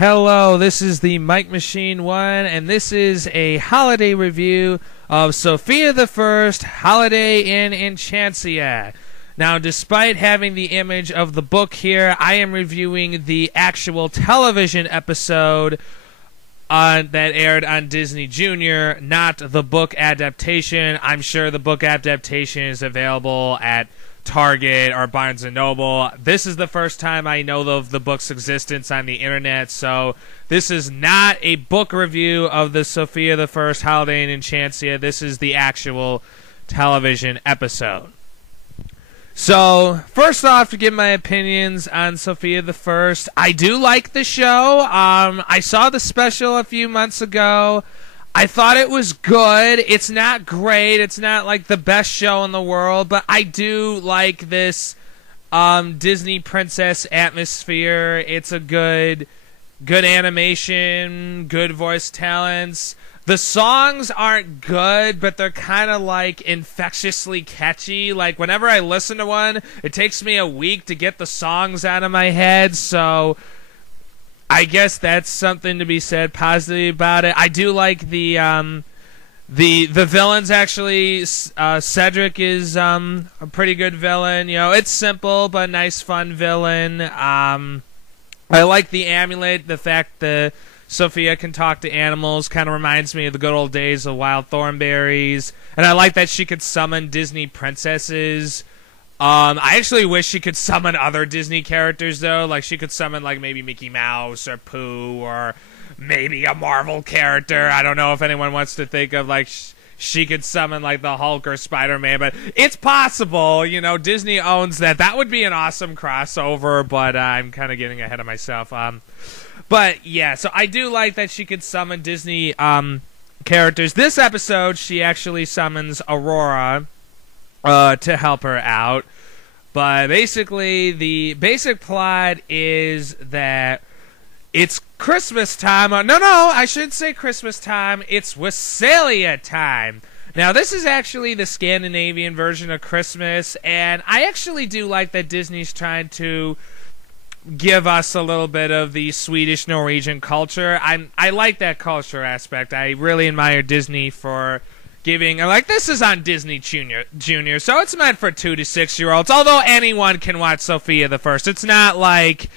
Hello, this is the Mike Machine 1, and this is a holiday review of Sophia the First, Holiday in Enchantia. Now, despite having the image of the book here, I am reviewing the actual television episode that aired on Disney Junior, not the book adaptation. I'm sure the book adaptation is available at Target or Barnes & Noble. This is the first time I know of the book's existence on the internet, so this is not a book review of the Sophia the First Holiday in Enchantia. This is the actual television episode. So, first off, to give my opinions on Sophia the First, I do like the show. I saw the special a few months ago. I thought it was good. It's not great. It's not like the best show in the world, but I do like this Disney princess atmosphere. It's a good animation, good voice talents. The songs aren't good, but they're kind of like infectiously catchy. Like whenever I listen to one, it takes me a week to get the songs out of my head, so I guess that's something to be said positively about it. I do like the villains actually. Cedric is a pretty good villain. You know, it's simple but nice, fun villain. I like the amulet. The fact that Sophia can talk to animals kind of reminds me of the good old days of Wild Thornberries. And I like that she could summon Disney princesses. I actually wish she could summon other Disney characters, though. Like, she could summon, like, maybe Mickey Mouse or Pooh or maybe a Marvel character. I don't know if anyone wants to think of, like, she could summon, like, the Hulk or Spider-Man. But it's possible. You know, Disney owns that. That would be an awesome crossover, but I'm kind of getting ahead of myself. But, yeah, so I do like that she could summon Disney characters. This episode, she actually summons Aurora to help her out. But basically, the basic plot is that it's Christmas time. No, I shouldn't say Christmas time. It's Wassalia time. Now, this is actually the Scandinavian version of Christmas, and I actually do like that Disney's trying to give us a little bit of the Swedish Norwegian culture. I like that culture aspect. I really admire Disney for giving, like, this is on Disney Junior, so it's meant for 2 to 6 year olds. Although anyone can watch Sophia the First. It's not like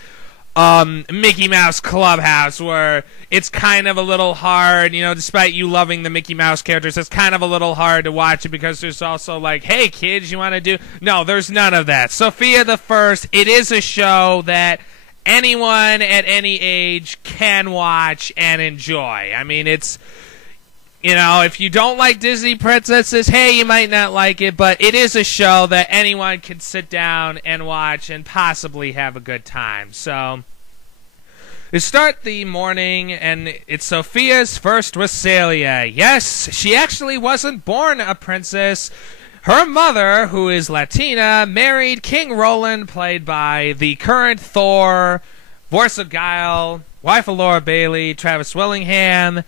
Mickey Mouse Clubhouse, where it's kind of a little hard, you know, despite you loving the Mickey Mouse characters, it's kind of a little hard to watch it because there's also like, hey kids, you want to do... No, there's none of that. Sophia the First, it is a show that anyone at any age can watch and enjoy. I mean, it's... You know, if you don't like Disney princesses, hey, you might not like it, but it is a show that anyone can sit down and watch and possibly have a good time. So, we start the morning, and it's Sophia's first Wassalia. Yes, she actually wasn't born a princess. Her mother, who is Latina, married King Roland, played by the current Thor, voice of Guile, wife of Laura Bailey, Travis Willingham,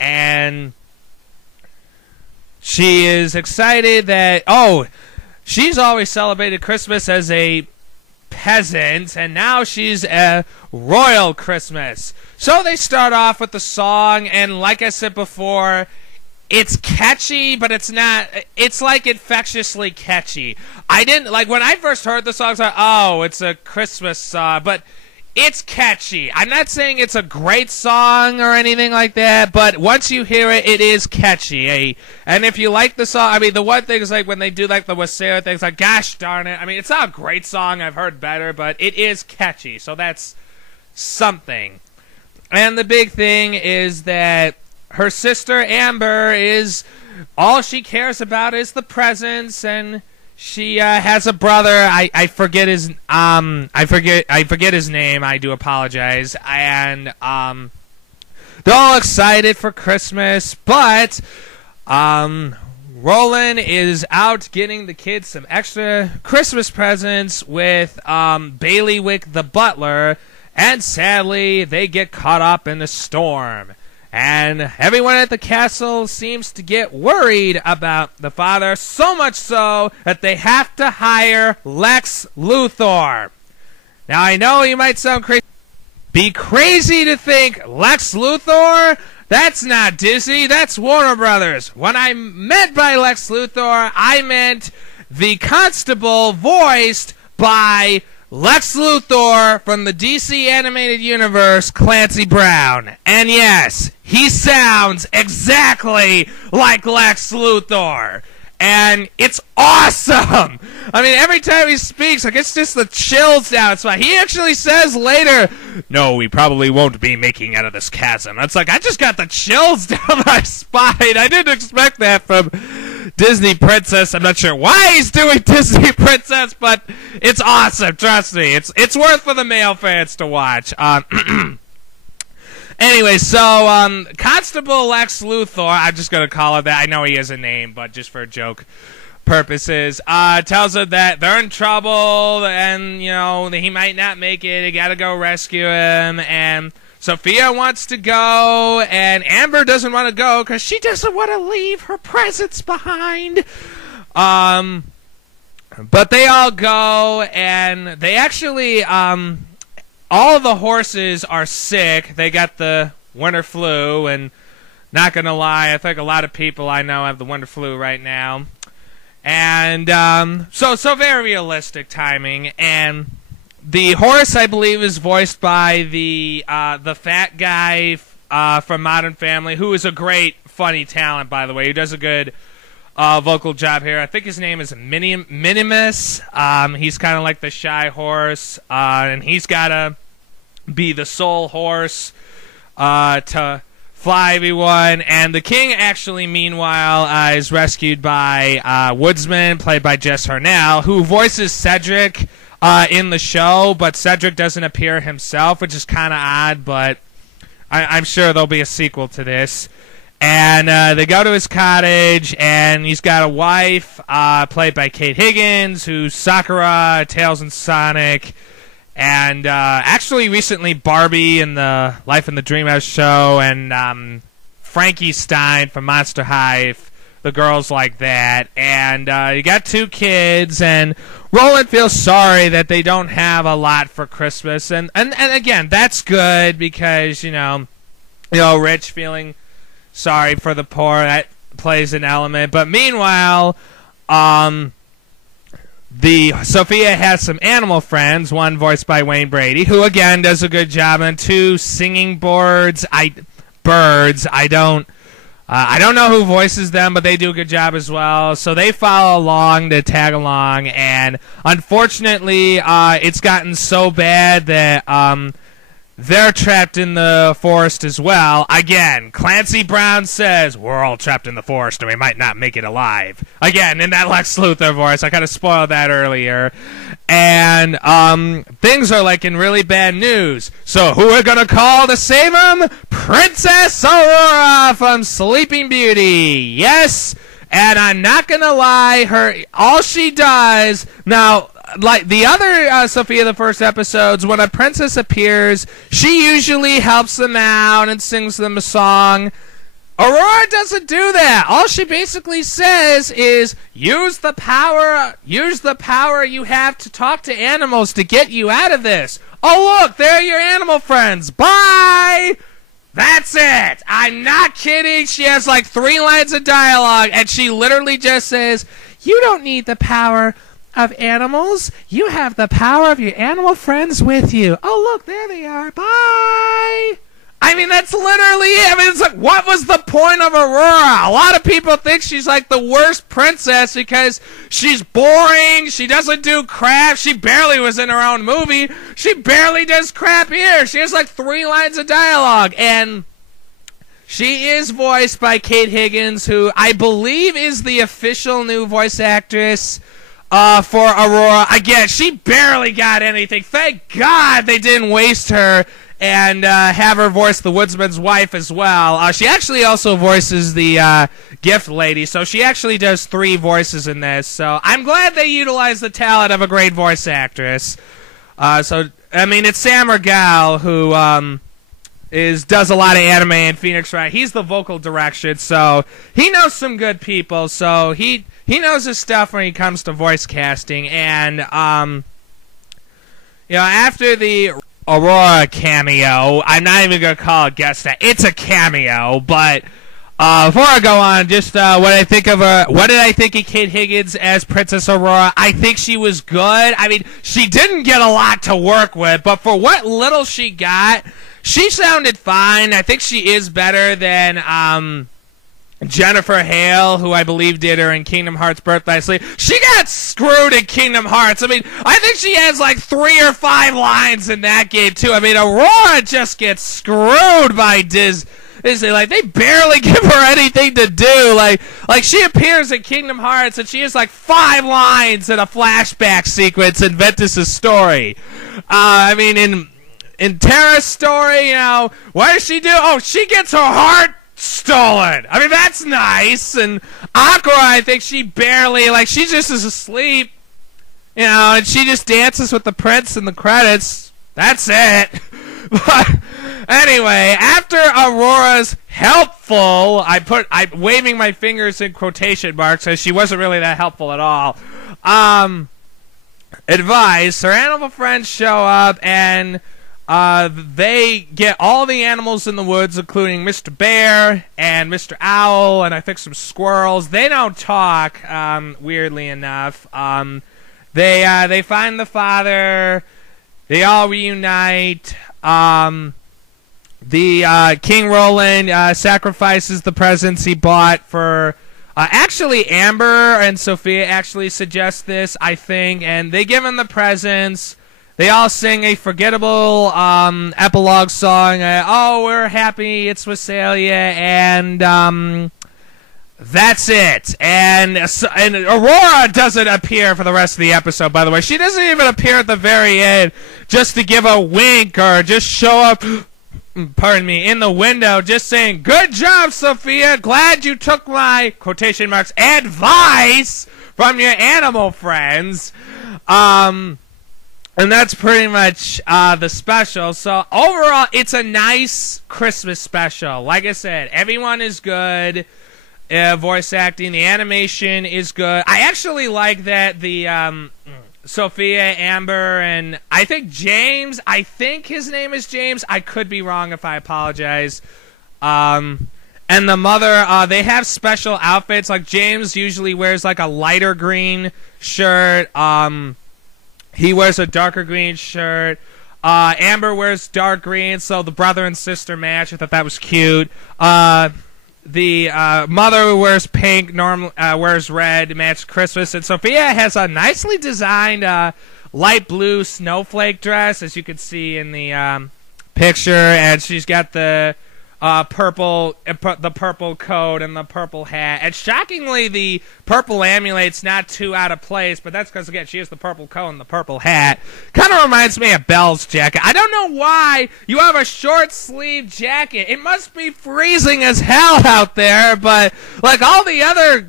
and she is excited that, she's always celebrated Christmas as a peasant, and now she's a royal Christmas. So they start off with the song, and like I said before, it's catchy, but it's not, it's like infectiously catchy. I didn't, like, when I first heard the song, I was like, oh, it's a Christmas song, but it's catchy. I'm not saying it's a great song or anything like that, but once you hear it, it is catchy. And if you like the song, I mean, the one thing is, like, when they do, like, the Wassalia thing, it's like, gosh darn it. I mean, it's not a great song. I've heard better, but it is catchy, so that's something. And the big thing is that her sister, Amber, is... all she cares about is the presents, and she has a brother. I forget his name. I do apologize. And they're all excited for Christmas, but Roland is out getting the kids some extra Christmas presents with Bailiwick the butler, and sadly they get caught up in a storm. And everyone at the castle seems to get worried about the father, so much so that they have to hire Lex Luthor. Now, I know you might sound crazy, be crazy to think Lex Luthor? That's not Disney, that's Warner Brothers. When I meant by Lex Luthor, I meant the constable voiced by Lex Luthor from the DC Animated Universe, Clancy Brown. And yes, he sounds exactly like Lex Luthor. And it's awesome! I mean, every time he speaks, like, it's just the chills down his spine. He actually says later, no, we probably won't be making out of this chasm. It's like, I just got the chills down my spine. I didn't expect that from Disney Princess. I'm not sure why he's doing Disney Princess, but it's awesome. Trust me. It's worth for the male fans to watch. Anyway, so Constable Lex Luthor, I'm just going to call it that. I know he has a name, but just for joke purposes, tells her that they're in trouble and, you know, that he might not make it. They got to go rescue him. And Sophia wants to go, and Amber doesn't want to go because she doesn't want to leave her presents behind. But they all go, and they actually... all of the horses are sick. They got the winter flu, and not going to lie, I think a lot of people I know have the winter flu right now. And so very realistic timing. And the horse, I believe, is voiced by the fat guy from Modern Family, who is a great, funny talent, by the way. He does a good vocal job here. I think his name is Minimus. He's kind of like the shy horse, and he's got to be the sole horse to fly everyone. And the king actually, meanwhile, is rescued by Woodsman, played by Jess Harnell, who voices Cedric in the show, but Cedric doesn't appear himself, which is kind of odd, but I'm sure there'll be a sequel to this. And they go to his cottage, and he's got a wife, played by Kate Higgins, who's Sakura, Tails and Sonic, and actually recently Barbie in the Life in the Dreamhouse show, and Frankie Stein from Monster High, the girls like that. And you got 2 kids, and Roland feels sorry that they don't have a lot for Christmas. And again, that's good because, you know, Rich feeling sorry for the poor, that plays an element. But meanwhile, Sophia has some animal friends, one voiced by Wayne Brady, who again does a good job, and 2 singing birds. I don't know who voices them, but they do a good job as well. So they follow along to tag along, and unfortunately, it's gotten so bad that they're trapped in the forest as well. Again, Clancy Brown says, we're all trapped in the forest and we might not make it alive. Again, in that Lex Luthor voice. I kind of spoiled that earlier. And things are like in really bad news. So who are going to call to save them? Princess Aurora from Sleeping Beauty. Yes, and I'm not going to lie, all she does... Now... Like the other Sophia the First episodes, when a princess appears, she usually helps them out and sings them a song. Aurora doesn't do that. All she basically says is, use the power you have to talk to animals to get you out of this. Oh look, there are your animal friends. Bye! That's it. I'm not kidding. She has like 3 lines of dialogue, and she literally just says, you don't need the power of animals. You have the power of your animal friends with you. Oh, look, there they are. Bye. I mean, that's literally it. I mean, it's like, what was the point of Aurora? A lot of people think she's like the worst princess because she's boring. She doesn't do crap. She barely was in her own movie. She barely does crap here. She has like 3 lines of dialogue. And she is voiced by Kate Higgins, who I believe is the official new voice actress for Aurora. Again, she barely got anything. Thank God they didn't waste her and have her voice the Woodsman's wife as well. She actually also voices the gift lady, so she actually does 3 voices in this. So I'm glad they utilized the talent of a great voice actress. So, I mean, it's Sam Regal who does a lot of anime in Phoenix Wright. He's the vocal direction, so he knows some good people. So he knows his stuff when he comes to voice casting. And after the Aurora cameo. I'm not even gonna call it guest star. It's a cameo, but before I go on, just what I think of her. What did I think of Kate Higgins as Princess Aurora? I think she was good. I mean, she didn't get a lot to work with, but for what little she got, she sounded fine. I think she is better than Jennifer Hale, who I believe did her in Kingdom Hearts Birthday Sleep. She got screwed in Kingdom Hearts. I mean, I think she has like 3 or 5 lines in that game, too. I mean, Aurora just gets screwed by Disney. Like, they barely give her anything to do. Like she appears in Kingdom Hearts and she has like 5 lines in a flashback sequence in Ventus's story. I mean, in Terra's story, you know, what does she do? Oh, she gets her heart stolen. I mean, that's nice. And Aqua, I think she barely, like, she just is asleep, you know, and she just dances with the prince in the credits. That's it. But anyway, after Aurora's helpful, I'm waving my fingers in quotation marks as she wasn't really that helpful at all. Advice, her animal friends show up and they get all the animals in the woods, including Mr. Bear and Mr. Owl, and I think some squirrels. They don't talk, weirdly enough. They find the father. They all reunite. King Roland sacrifices the presents he bought for... actually, Amber and Sophia actually suggest this, I think, and they give him the presents. They all sing a forgettable epilogue song. Oh, we're happy, it's Wessalia, and that's it. And Aurora doesn't appear for the rest of the episode, by the way. She doesn't even appear at the very end just to give a wink or just show up, pardon me, in the window just saying, "Good job, Sophia. Glad you took my," quotation marks, "advice from your animal friends." And that's pretty much the special. So overall, it's a nice Christmas special. Like I said, everyone is good. Voice acting, the animation is good. I actually like that the Sophia, Amber, and I think James, I think his name is James. I could be wrong if I apologize. And the mother, they have special outfits. Like James usually wears like a lighter green shirt. He wears a darker green shirt. Amber wears dark green, so the brother and sister match. I thought that was cute. The mother wears pink, wears red, match Christmas. And Sophia has a nicely designed light blue snowflake dress, as you can see in the picture. And she's got the purple coat and the purple hat. And shockingly, the purple amulet's not too out of place, but that's because, again, she has the purple coat and the purple hat. Kind of reminds me of Belle's jacket. I don't know why you have a short-sleeved jacket. It must be freezing as hell out there, but like all the other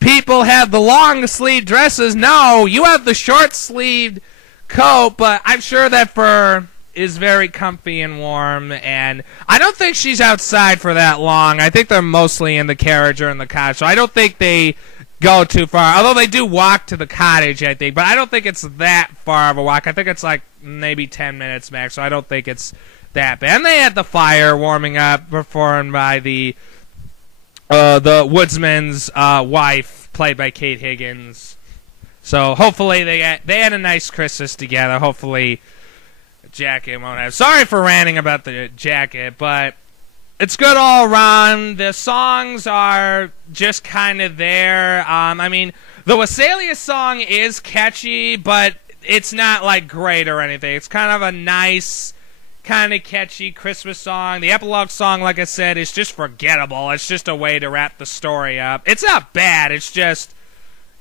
people have the long-sleeved dresses. No, you have the short-sleeved coat, but I'm sure that fur is very comfy and warm, and I don't think she's outside for that long. I think they're mostly in the carriage or in the cottage, so I don't think they go too far. Although they do walk to the cottage, I think, but I don't think it's that far of a walk. I think it's like maybe 10 minutes max, so I don't think it's that bad. And they had the fire warming up, performed by the woodsman's wife, played by Kate Higgins. So hopefully they had a nice Christmas together. Hopefully jacket won't have. Sorry for ranting about the jacket, but it's good all around. The songs are just kind of there. I mean, the Wessalia song is catchy, but it's not like great or anything. It's kind of a nice, kind of catchy Christmas song. The epilogue song, like I said, is just forgettable. It's just a way to wrap the story up. It's not bad. It's just,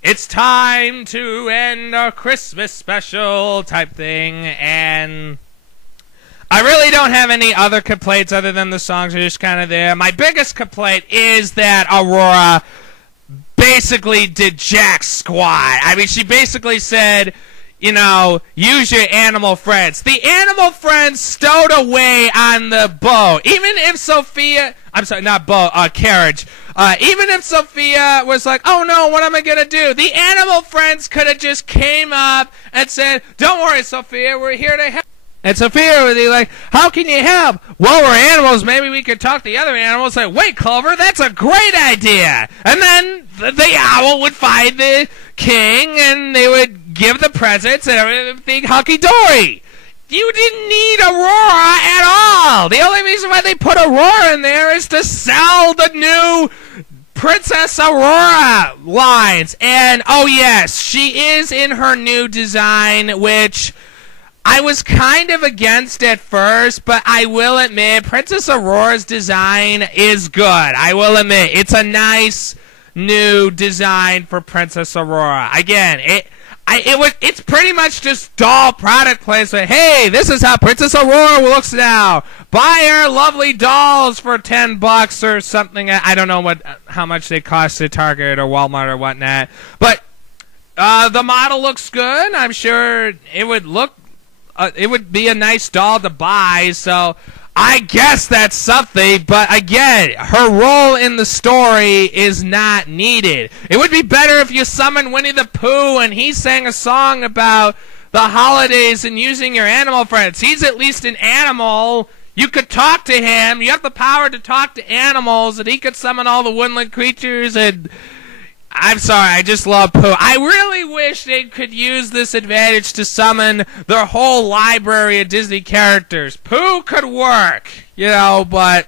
it's time to end a Christmas special type thing, and I really don't have any other complaints other than the songs are just kind of there. My biggest complaint is that Aurora basically did jack squat. I mean, she basically said, you know, use your animal friends. The animal friends stowed away on the boat. Even if Sophia, I'm sorry, not boat, carriage. Even if Sophia was like, oh no, what am I going to do? The animal friends could have just came up and said, don't worry, Sophia, we're here to help. And Sophia would be like, how can you help? Well, we're animals. Maybe we could talk to the other animals. Like, wait, Clover, that's a great idea. And then the owl would find the king, and they would give the presents, and everything hunky-dory. You didn't need Aurora at all. The only reason why they put Aurora in there is to sell the new Princess Aurora lines. And, oh yes, she is in her new design, which I was kind of against at first, but I will admit Princess Aurora's design is good. I will admit it's a nice new design for Princess Aurora. Again, it's pretty much just doll product placement. Hey, this is how Princess Aurora looks now. Buy her lovely dolls for $10 or something. I don't know how much they cost at Target or Walmart or whatnot, but the model looks good. I'm sure it would be a nice doll to buy, so I guess that's something, but again, her role in the story is not needed. It would be better if you summoned Winnie the Pooh and he sang a song about the holidays and using your animal friends. He's at least an animal. You could talk to him. You have the power to talk to animals, and he could summon all the woodland creatures, and I'm sorry, I just love Pooh. I really wish they could use this advantage to summon their whole library of Disney characters. Pooh could work, but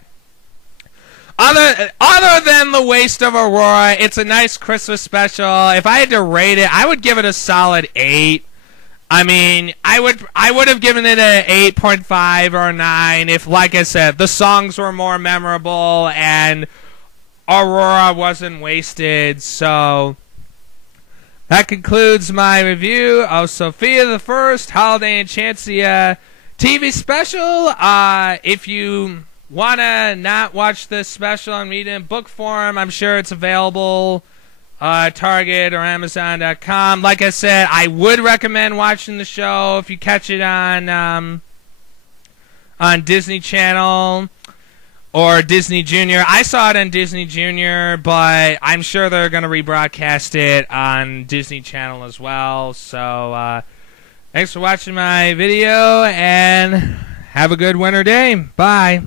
other than the waste of Aurora, it's a nice Christmas special. If I had to rate it, I would give it a solid 8. I mean, I would have given it an 8.5 or a 9 if, like I said, the songs were more memorable and Aurora wasn't wasted. So that concludes my review of Sophia the First Holiday Enchantia TV special. If you want to not watch this special and read it in book form, I'm sure it's available Target or Amazon.com. Like I said, I would recommend watching the show if you catch it on Disney Channel or Disney Junior. I saw it on Disney Junior, but I'm sure they're going to rebroadcast it on Disney Channel as well. So thanks for watching my video, and have a good winter day. Bye.